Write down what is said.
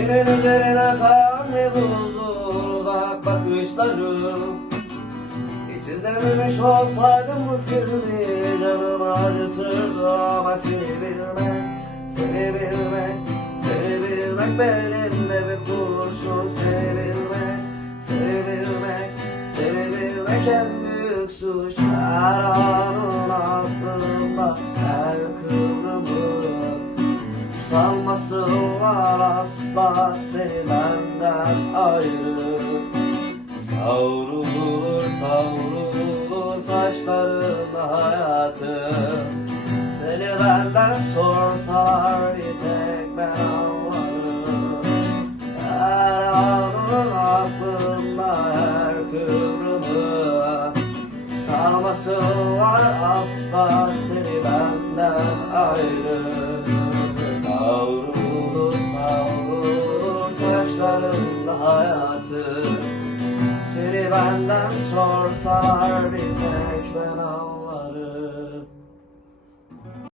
Senin üzerine kan ve buzlu uzak bakışlarım Hiç izlememiş olsaydım bu filmi canımı acıtırdı ama seni bilmek Seni bilmek, seni bilmek belimde bir kurşun Seni bilmek, seni bilmek, seni bilmek en büyük suç. Her anın aklımda her kıvrımı Sanmasınlar asla seni benden ayrı. Savrulur savrulur saçlarında hayatım Seni benden sorsalar bir tek ben anlarım Her anın aklımda her kıvrımı Sanmasınlar asla seni benden ayrı saçlarımda hayatım Seni benden sorsalar bir tek ben anlarım